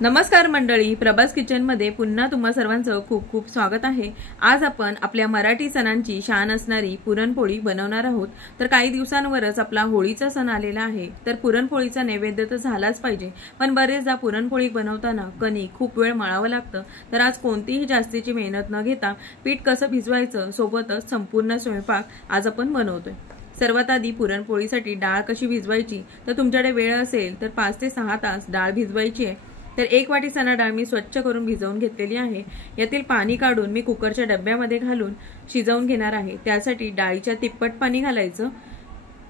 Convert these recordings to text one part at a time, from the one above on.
नमस्कार मंडळी, प्रभास किचन मध्ये पुन्हा तुम्हा सर्वांचं खूप खूप स्वागत आहे। आज आपण आपल्या मराठी सणांची शान असणारी पुरणपोळी बनवणार आहोत। तर काही दिवसांवरच आपला होळीचा सण आलेला आहे, तर पुरणपोळीचा नैवेद्य तर झालाच पाहिजे, पण बरेचदा पुरणपोळी बनवताना कणिक खूप वेळ मळावं लागतं। तर आज कोणतीही जास्तीची मेहनत न घेता पीठ कसं भिजवायचं सोबतच संपूर्ण स्वयंपाक आज आपण बनवतोय। सर्वात आधी पुरणपोळीसाठी डाळ कशी भिजवायची, तर तुमच्याकडे वेळ असेल तर 5 ते 6 तास डाळ भिजवायची आहे। तर 1 वाटी चणा डाळ मी स्वच्छ करून भिजवून घेतलेली आहे। यातील पाणी काढून मी कुकरच्या डब्यामध्ये घालून शिजवून घेणार आहे। त्यासाठी डाळीच्या तिप्पट पाणी घालायचं,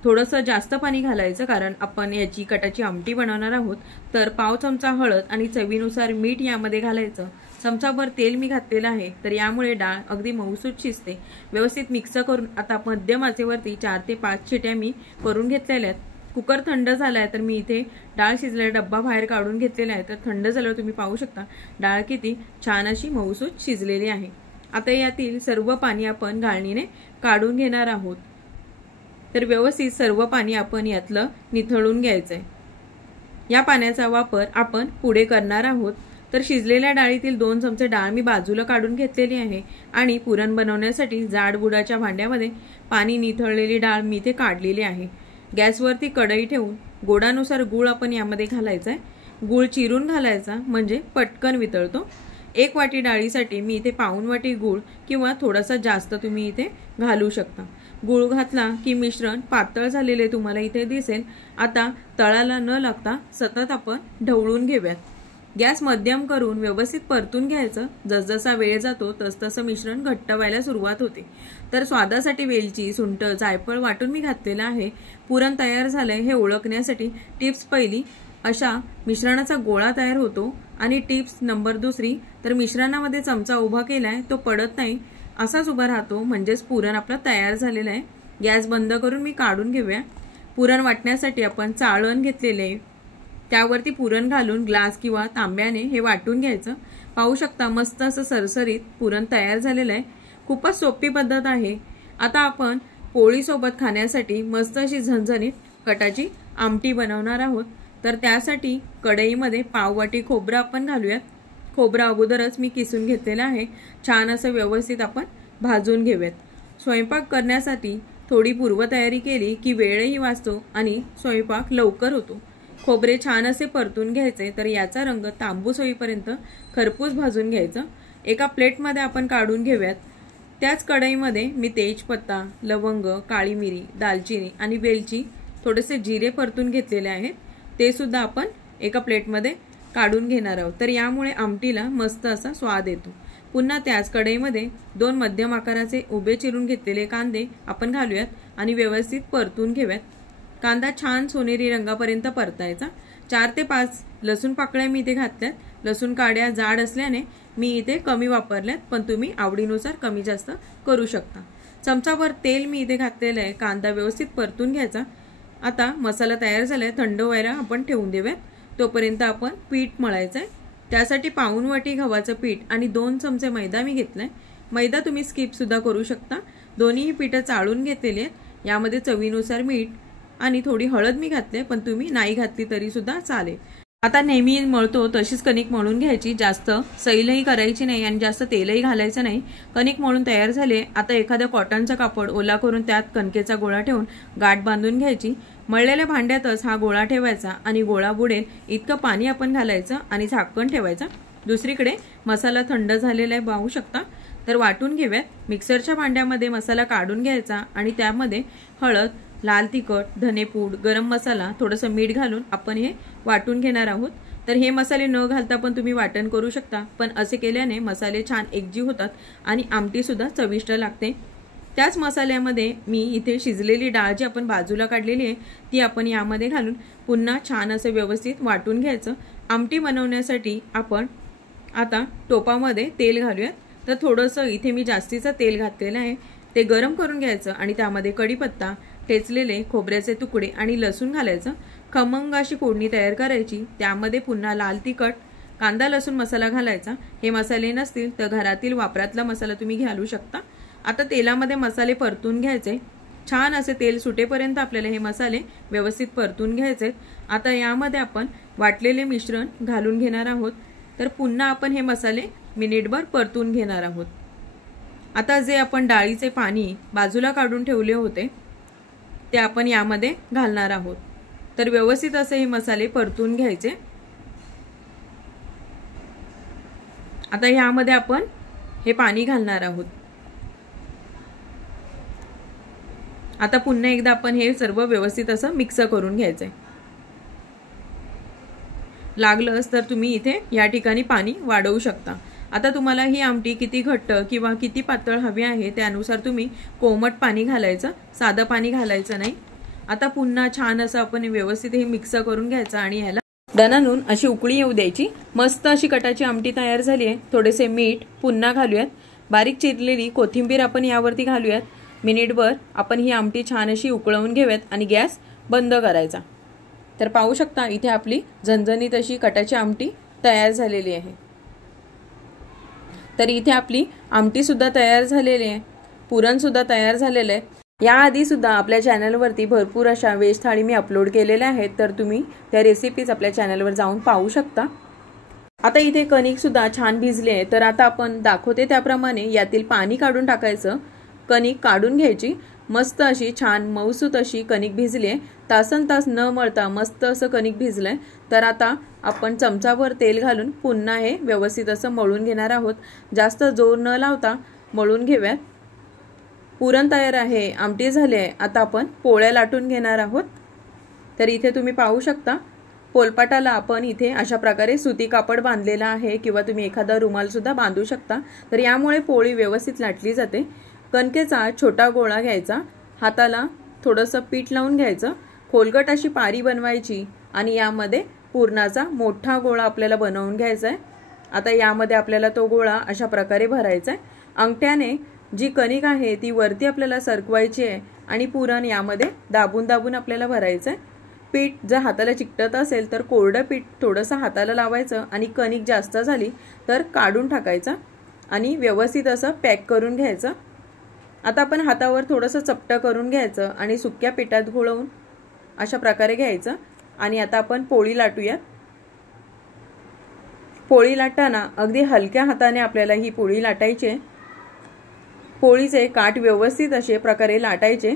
थोडंसं जास्त पाणी घालायचं कारण आपण याची कटाची आमटी बनवणार आहोत। तर पाव चमचा हळद आणि चवीनुसार मीठ यामध्ये घालायचं। चमचाभर तेल मी घातलेलं आहे, तर यामुळे डाळ अगदी मऊसूत शिजते। व्यवस्थित मिक्स करून आता मध्यम आचेवरती 4 ते 5 शिट्या मी करून घेतलेल्या आहेत। कुकर थंड झालाय, तर मी इथे डाळ शिजलेला डब्बा बाहेर काढून घेतलेला आहे। तर थंड झाल्यावर तुम्ही पाहू शकता डाळ किती छान अशी मऊसूत शिजलेली आहे। आता यातील सर्व पाणी आपण गाळणीने काढून घेणार आहोत। तर व्यवस्थित सर्व पाणी आपण यातलं निथळून घ्यायचंय। या पाण्याचा वापर आपण पुढे करणार आहोत। तर शिजलेल्या डाळीतील 2 चमचे डाळ मी बाजूला काढून घेतलेली आहे आणि पुरण बनवण्यासाठी जाड बुडाच्या भांड्यामध्ये पाणी निथळलेली डाळ मी इथे काढलेली आहे। गॅसवरती कढई ठेवून गोडानुसार गूळ आपण यामध्ये घालायचा आहे। गूळ चिरून घालायचा म्हणजे पटकन वितळतो। 1 वाटी डाळीसाठी मी इथे पाऊण वाटी गूळ किंवा थोडासा जास्त तुम्ही इथे घालू शकता। गूळ घातला की मिश्रण पातळ झालेले तुम्हाला इथे दिसेल। आता तळाला न लागता सतत आपण ढवळून घेऊयात। गॅस मध्यम करून व्यवस्थित परतून घ्यायचं। जसजसा वेळ जातो तसतसं मिश्रण घट्ट व्हायला सुरुवात होते। तर स्वादासाठी वेलची, सुंठ, जायफळ वाटून मी घातलेलं आहे। पुरण तयार झालंय हे ओळखण्यासाठी टिप्स पहिली, अशा मिश्रणाचा गोळा तयार होतो आणि टिप्स नंबर दुसरी, तर मिश्रणामध्ये चमचा उभा केलाय तो पडत नाही, असाच उभा राहतो, म्हणजेच पुरण आपलं तयार झालेलं आहे। गॅस बंद करून मी काढून घेऊया। पुरण वाटण्यासाठी आपण चाळण घेतलेले, त्यावरती पुरण घालून ग्लास किंवा तांब्याने हे वाटून घ्यायचं। पाहू शकता मस्त असं सरसरीत पुरण तयार झालेलं आहे। खूपच सोपी पद्धत आहे। आता आपण पोळी सोबत खाण्यासाठी मस्त अशी झणझणीत कटाची आमटी बनवणार आहोत। तर त्यासाठी कढईमध्ये पाव वाटी खोबरं आपण घालूयात। खोबरं अगोदरच मी किसून घेतलेलं आहे। छान असं व्यवस्थित आपण भाजून घेऊयात। स्वयंपाक करण्यासाठी थोडी पूर्वतयारी केली की वेळही वाचतो आणि स्वयंपाक लवकर होतो। खोबरे छान असे परतून घ्यायचे, तर याचा रंग तांबूस होईपर्यंत खरपूस भाजून घ्यायचं। एका प्लेटमध्ये आपण काढून घेऊयात। त्याच कढईमध्ये मी तेजपत्ता, लवंग, काळी मिरी, दालचिनी आणि वेलची, थोडेसे जिरे परतून घेतलेले आहेत, ते सुद्धा आपण एका प्लेटमध्ये काढून घेणार आहोत। तर यामुळे आमटीला मस्त असा स्वाद येतो। पुन्हा त्याच कढईमध्ये 2 मध्यम आकाराचे उभे चिरून घेतलेले कांदे आपण घालूयात आणि व्यवस्थित परतून घेऊयात। कांदा छान सोनेरी रंगापर्यंत परतायचा। 4 ते 5 लसूण पाकळ्या मी इथे घातल्यात। लसूण काड्या जाड असल्याने मी इथे कमी वापरल्यात, पण तुम्ही आवडीनुसार कमी जास्त करू शकता। चमचाभर तेल मी इथे घातलेलं आहे। कांदा व्यवस्थित परतून घ्यायचा। आता मसाला तयार झालाय, थंड व्हायला आपण ठेवून देऊयात। तोपर्यंत आपण पीठ मळायचं आहे। त्यासाठी पाऊण वाटी गव्हाचं पीठ आणि 2 चमचे मैदा मी घेतलाय। मैदा तुम्ही स्किप सुद्धा करू शकता। दोन्ही पीठं चाळून घेतलेली आहेत। यामध्ये चवीनुसार मीठ आणि थोडी हळद मी घातले, पण तुम्ही नाही घातली तरी सुद्धा चालेल। आता नेहमी मळतो तशीच कणिक मळून घ्यायची, जास्त सैलही करायची नाही आणि जास्त तेलही घालायचं नाही। कणिक मळून तयार झाले। आता एखाद्या कॉटनचा कापड ओला करून त्यात कणकेचा गोळा ठेवून गाठ बांधून घ्यायची। मळलेल्या भांड्यातच हा गोळा ठेवायचा आणि गोळा बुडेल इतकं पाणी आपण घालायचं आणि झाकण ठेवायचं। दुसरीकडे मसाला थंड झालेला आहे, पाहू शकता। तर वाटून घेऊयात। मिक्सरच्या भांड्यामध्ये मसाला काढून घ्यायचा आणि त्यामध्ये हळद, लाल तिखट, धनेपूड, गरम मसाला, थोडंसं मीठ घालून आपण हे वाटून घेणार आहोत। तर हे मसाले न घालता पण तुम्ही वाटण करू शकता, पण असे केल्याने मसाले छान एकजीव होतात आणि आमटी सुद्धा चविष्ट लागते। त्याच मसाल्यामध्ये मी इथे शिजलेली डाळ जी आपण बाजूला काढलेली आहे ती आपण यामध्ये घालून पुन्हा छान असं व्यवस्थित वाटून घ्यायचं। आमटी बनवण्यासाठी आपण आता टोपामध्ये तेल घालूयात। तर थोडंसं इथे मी जास्तीचं तेल घातलेलं आहे, ते गरम करून घ्यायचं आणि त्यामध्ये कढीपत्ता, ठेचलेले खोबऱ्याचे तुकडे आणि लसूण घालायचं। खमंग अशी फोडणी तयार करायची। त्यामध्ये पुन्हा लाल तिखट, कांदा लसूण मसाला घालायचा। हे मसाले नसतील तर घरातील वापरातला मसाला तुम्ही घालू शकता। आता तेलामध्ये मसाले परतून घ्यायचे। छान असे तेल सुटेपर्यंत आपल्याला हे मसाले व्यवस्थित परतून घ्यायचे। आता यामध्ये आपण वाटलेले मिश्रण घालून घेणार आहोत। तर पुन्हा आपण हे मसाले मिनिटभर परतून घेणार आहोत। आता जे आपण डाळीचे पाणी बाजूला काढून ठेवले होते ते आपण यामध्ये घालणार आहोत। तर व्यवस्थित असे हे मसाले परतून घ्यायचे। आता यामध्ये आपण हे पाणी घालणार आहोत। आता पुन्हा एकदा आपण हे सर्व व्यवस्थित असं मिक्स करून घ्यायचंय। लागलंच तर तुम्ही इथे या ठिकाणी पाणी वाढवू शकता। आता तुम्हाला ही आमटी किती घट्ट किंवा किती पातळ हवी आहे त्यानुसार तुम्ही कोमट पाणी घालायचं, साधं पाणी घालायचं नाही। आता पुन्हा छान असं आपण व्यवस्थित हे मिक्स करून घ्यायचं आणि ह्याला दणानून अशी उकळी येऊ द्यायची। मस्त अशी कटाची आमटी तयार झाली आहे। थोडेसे मीठ पुन्हा घालूयात, बारीक चिरलेली कोथिंबीर आपण यावरती घालूयात। मिनिटभर आपण ही आमटी छान अशी उकळवून घेऊयात आणि गॅस बंद करायचा। तर पाहू शकता इथे आपली झणझणीत अशी कटाची आमटी तयार झालेली आहे। तर इथे आपली आमटी सुद्धा तयार झालेली आहे, पुरण सुद्धा तयार झालेलं आहे। याआधी सुद्धा आपल्या चॅनलवरती भरपूर अशा व्हेज थाळी मी अपलोड केलेल्या आहेत, तर तुम्ही त्या रेसिपीज आपल्या चॅनलवर जाऊन पाहू शकता। आता इथे कणिक सुद्धा छान भिजली आहे। तर आता आपण दाखवते त्याप्रमाणे यातील पाणी काढून टाकायचं, कणिक काढून घ्यायची। मस्त अशी छान मऊसूत अशी कणिक भिजली आहे, तासनतास न मळता मस्त असं कणिक भिजलंय। तर आता आपण चमचाभर तेल घालून पुन्हा हे व्यवस्थित असं मळून घेणार आहोत। जास्त जोर न लावता मळून घेऊयात। पुरण तयार आहे, आमटी झाली आहे। आता आपण पोळ्या लाटून घेणार आहोत। तर इथे तुम्ही पाहू शकता पोलपाटाला आपण इथे अशा प्रकारे सुती कापड बांधलेला आहे किंवा तुम्ही एखादा रुमाल सुद्धा बांधू शकता। तर यामुळे पोळी व्यवस्थित लाटली जाते। कणकेचा छोटा गोळा घ्यायचा, हाताला थोडंसं पीठ लावून घ्यायचं, खोलगट अशी पारी बनवायची आणि यामध्ये पुरणाचा मोठा गोळा आपल्याला बनवून घ्यायचा आहे। आता यामध्ये आपल्याला तो गोळा अशा प्रकारे भरायचा आहे। अंगठ्याने जी कणिक आहे ती वरती आपल्याला सरकवायची आहे आणि पुरण यामध्ये दाबून दाबून आपल्याला भरायचं आहे। पीठ जर हाताला चिकटत असेल तर कोरडं पीठ थोडंसं हाताला लावायचं आणि कणिक जास्त झाली तर काढून टाकायचा आणि व्यवस्थित असं पॅक करून घ्यायचं। आता आपण हातावर थोडंसं चपटं करून घ्यायचं आणि सुक्या पिठात घोळवून अशा प्रकारे घ्यायचं आणि आता आपण पोळी लाटूयात। पोळी लाटताना अगदी हलक्या हाताने आपल्याला ही पोळी लाटायची आहे। पोळीचे काठ व्यवस्थित असे प्रकारे लाटायचे,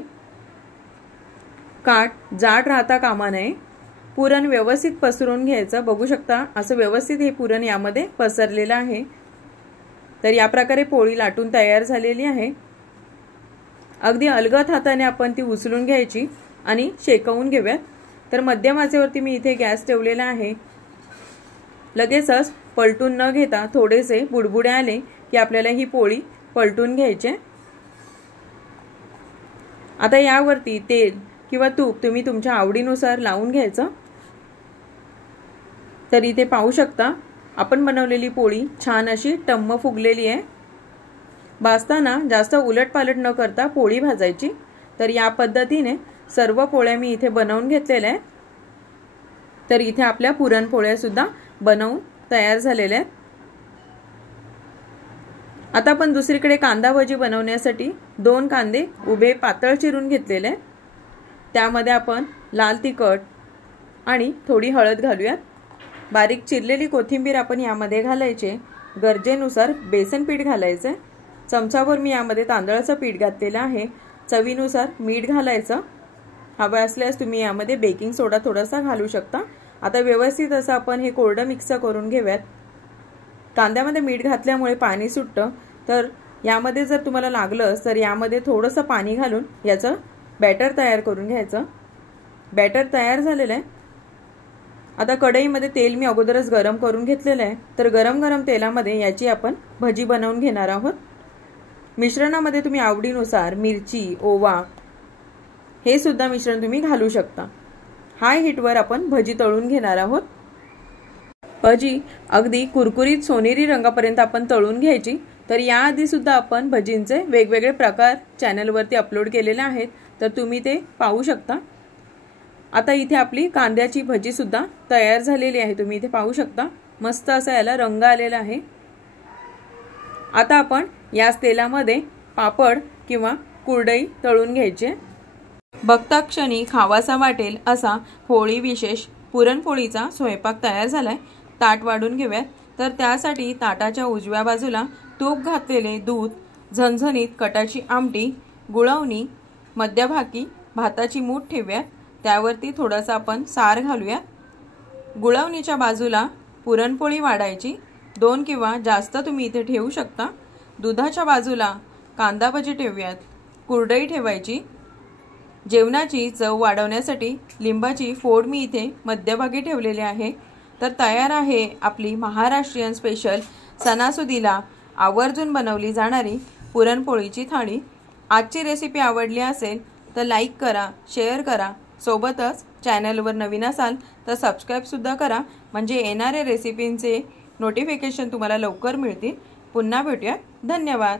काठ जाड राहता कामा नये। पुरण व्यवस्थित पसरून घ्यायचं, बघू शकता असं व्यवस्थित हे पुरण यामध्ये पसरलेलं आहे। तर या प्रकारे पोळी लाटून तयार झालेली आहे। अगदी अलगद हाताने आपण ती उचलून घ्यायची आणि शेकवून घेऊयात। तर मध्यम आचेवरती मी इथे गॅस ठेवलेला आहे। लगेचच पलटून न घेता थोडेसे बुडबुडे आले की आपल्याला ही पोळी पलटून घ्यायचे। आता यावरती तेल किंवा तूप तुम्ही तुमच्या आवडीनुसार लावून घ्यायचं। तर इथे पाहू शकता आपण बनवलेली पोळी छान अशी टम्म फुगलेली आहे। भाजताना जास्त उलटपालट न करता पोळी भाजायची। तर या पद्धतीने सर्व पोळ्या मी इथे बनवून घेतलेल्या आहेत। तर इथे आपल्या पुरणपोळ्या सुद्धा बनवून तयार झालेल्या आहेत। आता आपण दुसरीकडे कांदा भजी बनवण्यासाठी 2 कांदे उभे पातळ चिरून घेतलेले आहेत। त्यामध्ये आपण लाल तिखट आणि थोडी हळद घालूयात। बारीक चिरलेली कोथिंबीर आपण यामध्ये घालायचे। गरजेनुसार बेसन पीठ घालायचे। चमचाभर मी यामध्ये तांदळाचं पीठ घातलेलं आहे। चवीनुसार मीठ घालायचं, हवं असल्यास तुम्ही यामध्ये बेकिंग सोडा थोडासा घालू शकता। आता व्यवस्थित असं आपण हे कोरडं मिक्स करून घेऊयात। कांद्यामध्ये मीठ घातल्यामुळे पाणी सुटतं, तर यामध्ये जर तुम्हाला लागलं तर यामध्ये थोडंसं पाणी घालून याचं बॅटर तयार करून घ्यायचं। बॅटर तयार झालेलं आहे। आता कढईमध्ये तेल मी अगोदरच गरम करून घेतलेलं आहे। तर गरम गरम तेलामध्ये याची आपण भजी बनवून घेणार आहोत। मिश्रणामध्ये तुम्ही आवडीनुसार मिरची, ओवा हे सुद्धा मिश्रण तुम्ही घालू शकता। हाय हीटवर आपण भजी तळून घेणार आहोत। भजी अगदी कुरकुरीत सोनेरी रंगापर्यंत आपण तळून घ्यायची। तर याआधी सुद्धा आपण भजींचे वेगवेगळे प्रकार चॅनलवरती अपलोड केलेले आहेत, तर तुम्ही ते पाहू शकता। आता इथे आपली कांद्याची भजी सुद्धा तयार झालेली आहे। तुम्ही इथे पाहू शकता मस्त असा याला रंग आलेला आहे। आता आपण याच तेलामध्ये पापड किंवा कुरडई तळून घ्यायचे। बघता क्षणी खावासा वाटेल असा होळी विशेष पुरणपोळीचा स्वयंपाक तयार झालाय। ताट वाढून घेऊयात। तर त्यासाठी ताटाच्या उजव्या बाजूला तूप घातलेले दूध, झणझणीत कटाची आमटी, गुळवणी, मध्यभागी भाताची मूठ ठेवूयात। त्यावरती थोडासा आपण सार घालूयात। गुळवणीच्या बाजूला पुरणपोळी वाढायची, 2 किंवा जास्त तुम्ही इथे ठेवू शकता। दुधाच्या बाजूला कांदा भजी ठेवूयात। कुरडई ठेवायची। जेवणाची चव वाढवण्यासाठी लिंबाची फोड मी इथे मध्यभागी ठेवलेली आहे। तर तयार आहे आपली महाराष्ट्रीयन स्पेशल सणासुदीला आवर्जून बनवली जाणारी पुरणपोळीची थाळी। आजची रेसिपी आवडली असेल तर लाईक करा, शेअर करा। सोबतच चॅनलवर नवीन असाल तर सबस्क्राईब सुद्धा करा, म्हणजे येणारे रेसिपींचे नोटिफिकेशन तुम्हाला लवकर मिळतील। पुन्हा भेटूया। धन्यवाद।